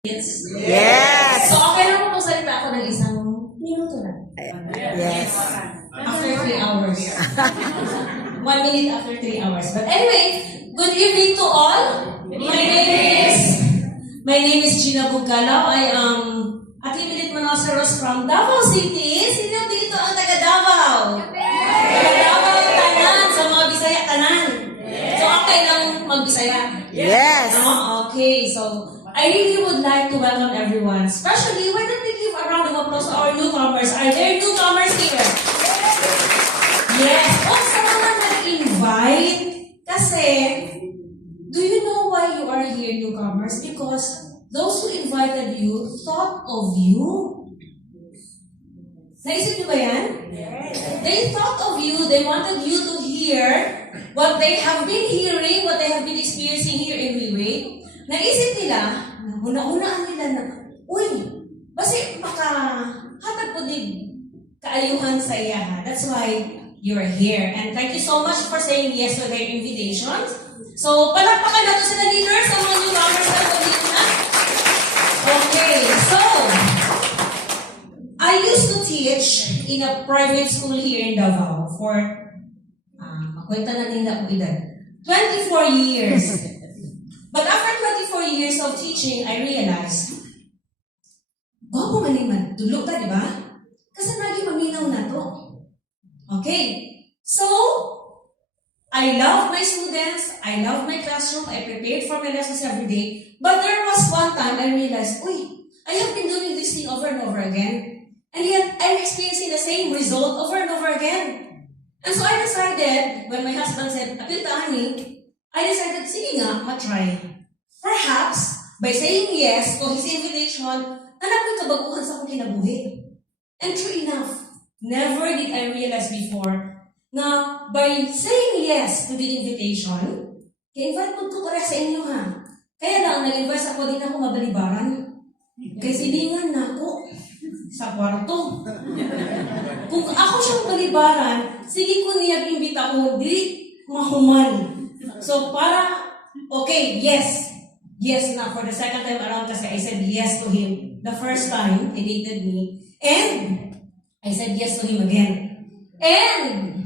Yes. Yes! So, okay lang kung salita ako ng isang minuto na. Yes. After 3 hours. 1 minute after 3 hours. But anyway, good evening to all. My name is Gina Bugalaw. I am a team lead Manosaros from Davao City. Sino dito ang taga Davao? Taga Davao, tanan. Sa mga Bisaya, tanan. So, okay lang mag-Bisaya? Yes. Okay, so I really would like to welcome everyone. Especially, why don't we give a round of applause to our newcomers? Are there newcomers here? Yes. Oh, sa mga nag-invite, kasi, do you know why you are here, newcomers? Because those who invited you thought of you. Naisip niyo ba yan? Yes. They thought of you. They wanted you to hear what they have been hearing, what they have been experiencing here in Wiway. Naisip nila, una-unaan nila na, uy, basi makahatag po din kaayuhan sa iya. That's why you're here. And thank you so much for saying yes to their invitations. So, palakpakan natin sila leaders sa mga newcomers na dito na. Okay, so, I used to teach in a private school here in Davao for, makwenta na nila ko edad, 24 years. But after 24 years of teaching, I realized, bago maniman, tulog ka, di ba? Kasi naging maminaw na to. Okay, so, I love my students, I love my classroom, I prepared for my lessons every day, but there was one time I realized, uy, I have been doing this thing over and over again, and yet I'm experiencing the same result over and over again. And so I decided, when my husband said, apil ta, honey, I decided, sige nga, matry. Perhaps, by saying yes to his invitation, anak ko'y kabaguhan sa akong kinabuhi. And true enough, never did I realize before na by saying yes to the invitation, kaya-invite mo ko para sa inyo ha. Kaya lang, nag-invite ako din ako mabalibaran. Kaya silingan na ako sa kwarto. Kung ako siyang balibaran, sige ko niyag imbita ko, di mahuman. So, okay, yes. Yes na for the second time around kasi I said yes to him. The first time, he dated me. And I said yes to him again. And,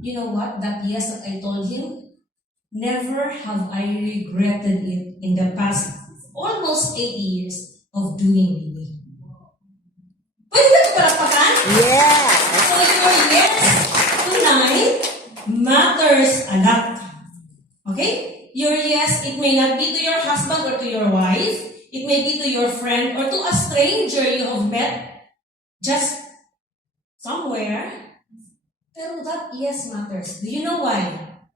you know what? That yes that I told him, never have I regretted it in the past almost 8 years of doing it. Pwede ba ito palakpakan? Yes. So your yes tonight matters a lot. Okay? Your yes, it may not be to your husband or to your wife. It may be to your friend or to a stranger you have met just somewhere. Pero that yes matters. Do you know why?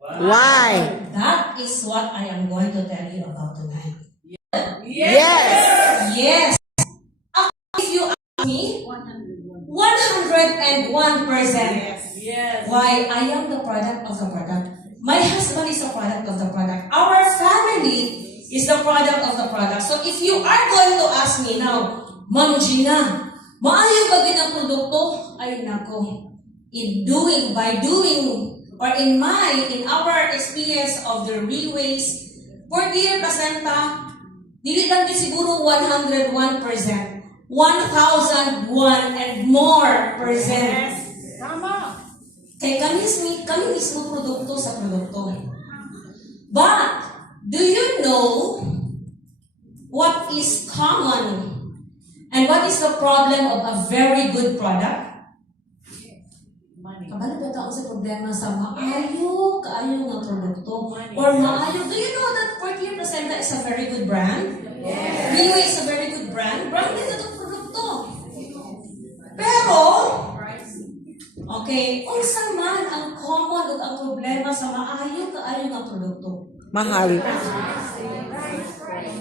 Why? That is what I am going to tell you about tonight. Yes. Yes. If you ask me, 101%. Yes. Why? I am the product of the product. My husband is the product of the product. Our family is the product of the product. So if you are going to ask me now, Ma'am Gina, maayo ba ang produkto? Ay nako. In our experience of the Reways, for dear Placenta, dili lang din siguro 101%. 1,001 and more percent. Tama. Kaya kami mismo produkto sa produkto. But, do you know what is common and what is the problem of a very good product? Kabalo ba taon sa problema sa kaayo nga produkto? Or maayo, do you know that Portier Placenta is a very good brand? Yes. Riway is a very good brand. Brand din itong produkto. Pero, okay, unsa man ang common ug ang problema sa kaayo nga produkto? Mahal.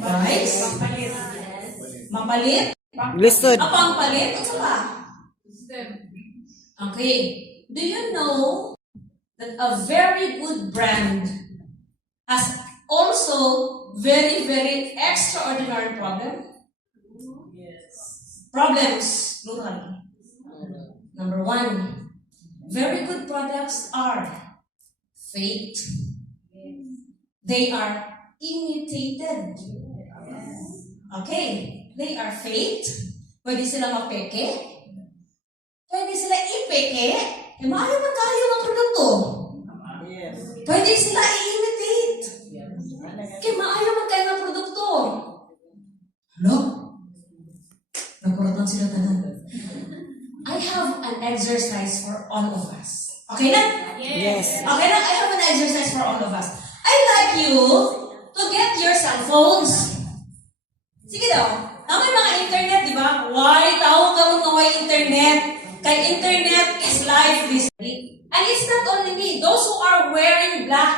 Guys, mapalit? Lisod. Apa ang palit? Unsa pa? Okay. Do you know that a very good brand has also very, very extraordinary problems, plural. Number 1, very good products are fake. They are imitated. Okay, they are fake. Pwede sila mapeke. Pwede sila ipeke. E maaari magkayo ang produkto. Pwede sila i-imitate. Kaya maaari magkayo ang produkto. Hello? Nagkuratan sila tanan. I have an exercise for all of us. Okay na? Yes. Okay na? I have an exercise for all of us. I'd like you to get your cell phones. Sige daw. May mga internet, di ba? Why? Tawag ka mo why internet? Kay internet is life this week. And it's not only me. Those who are wearing black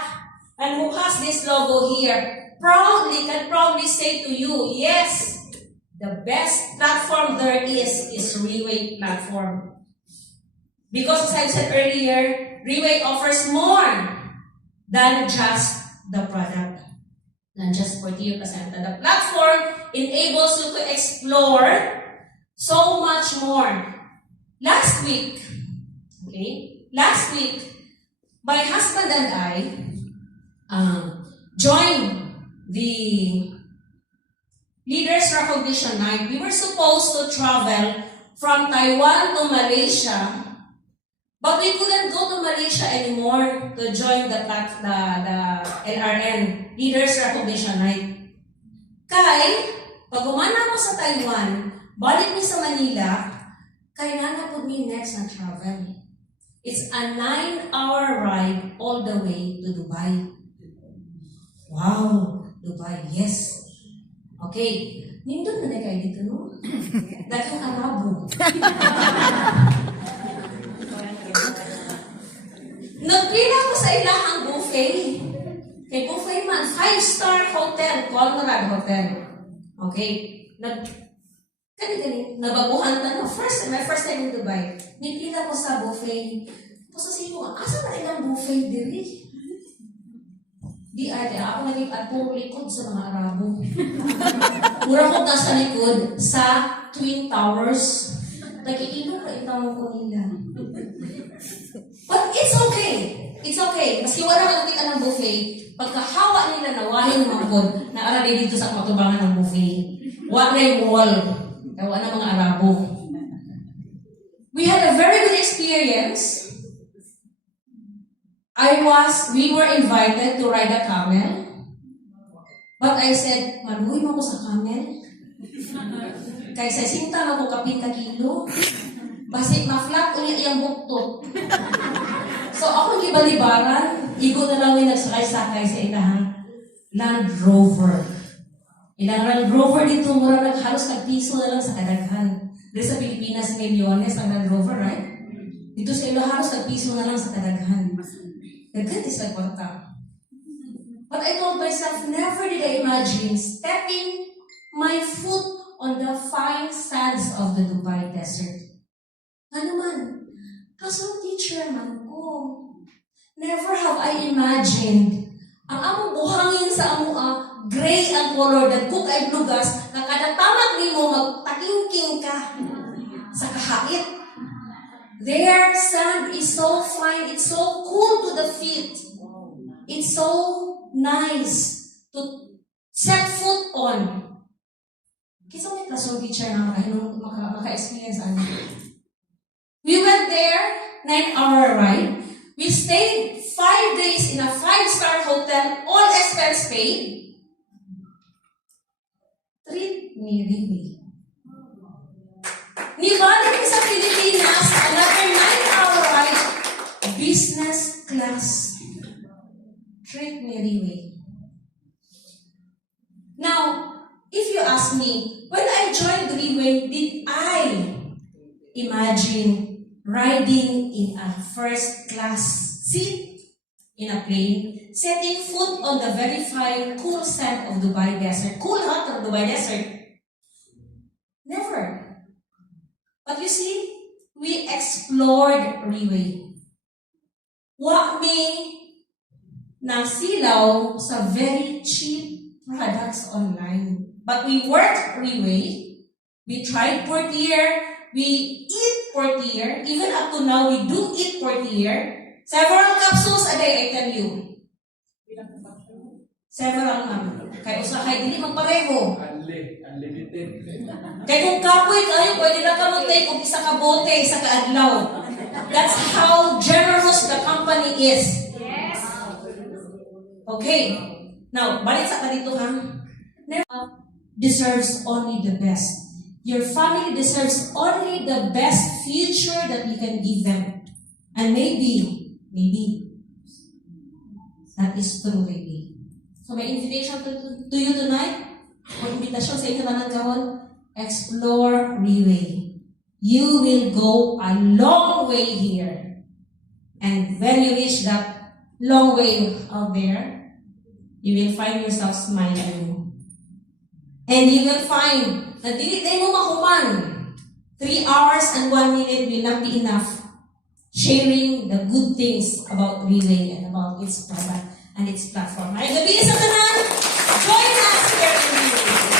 and who has this logo here can proudly say to you, yes, the best platform there is Reway platform. Because as I said earlier, Reway offers more than just the product. Than just 48%. The platform enables you to explore so much more. Last week, my husband and I joined the Leaders Recognition Night. We were supposed to travel from Taiwan to Malaysia, but we couldn't go to Malaysia anymore to join the LRN, Leaders Recognition Night. Kay, pag umana ko sa Taiwan, balik mi sa Manila, kay nanapod mi next na travel. It's a 9-hour ride all the way to Dubai. Wow! Dubai, yes. Okay. Nindot na kayo dito, no? Daghang Arabo. Nagpila ko sa ilahang buffet. Kay buffet man, 5-star hotel, Conrad Hotel. Okay. Nabaguhan na. My first time in Dubai. Nagpila ko sa buffet. Tapos sasabihin ko, asa na ilang buffet diri? Di ate, ako naging at puro likod sa mga Arabo. Pura ko nasa likod sa Twin Towers. Nag-iinom ka itawang ko nila. But it's okay. It's okay. Maski wala ka nakita ng buffet, pagkahawa nila nawahin mga pod, naarali dito sa matubangan ng buffet. Wala yung wall. Kaya wala mga Arabo. We had a very good experience. We were invited to ride a camel. But I said, maluhin mo ko sa camel. Kaysa sinta ako kapit ka kilo. Basi ma-flat ulit yung buktot. So ako gibalibaran, igo na lang yung nagsakay-sakay sa ilahang Land Rover. Ilang Land Rover dito, mura halos kag-piso na lang sa kadaghan. Dito sa Pilipinas, milyones ang Land Rover, right? Dito sa ilo, halos kag-piso na lang sa kadaghan. Daghan is like kwarta. But I told myself, never did I imagine stepping my foot on the fine sands of the Dubai desert. Ano man, kasong teacher man ko. Never have I imagined ang among buhangin sa among gray ang color that cook ay lugas na kada tamak nimo magtakingking ka sa kahait. Their sand is so fine, it's so cool to the feet. It's so nice to set foot on. Kisa may klasong teacher na maka-experience ano. We went there, 9-hour ride. We stayed 5 days in a 5-star hotel, all expense paid. Treat me really. Nibalik ko sa Pilipinas, another 9-hour ride, business class. Treat me really. Now, if you ask me, when I joined Reway, did I imagine riding in a first-class seat in a plane, setting foot on the very fine, cool sand of Dubai desert, cool hot of Dubai desert? Never. But you see, we explored Reway. Wa mi nasilaw sa very cheap products online. But we worked Reway. We tried Portier. We eat Portier. Even up to now, we do eat Portier. Several capsules a day, I tell you. Several, ma'am. Kaya usahay, hindi magpareho. Unlimited. Kaya kung kapoy kayo, pwede lang ka mag-take kung isa ka bote, isa ka adlaw. That's how generous the company is. Yes. Okay. Now, balik sa kanito ha. Never deserves only the best. Your family deserves only the best future that we can give them. And maybe, that is through Rayleigh. So my invitation to you tonight, o invitation sa inyo tanang karon, explore Rayleigh. You will go a long way here. And when you reach that long way out there, you will find yourself smiling. And you will find na dili tayo mo mahuman. 3 hours and 1 minute will not be enough. Sharing the good things about Relay and about its product and its platform. Ay, gabi sa tanan, join us here in Relay.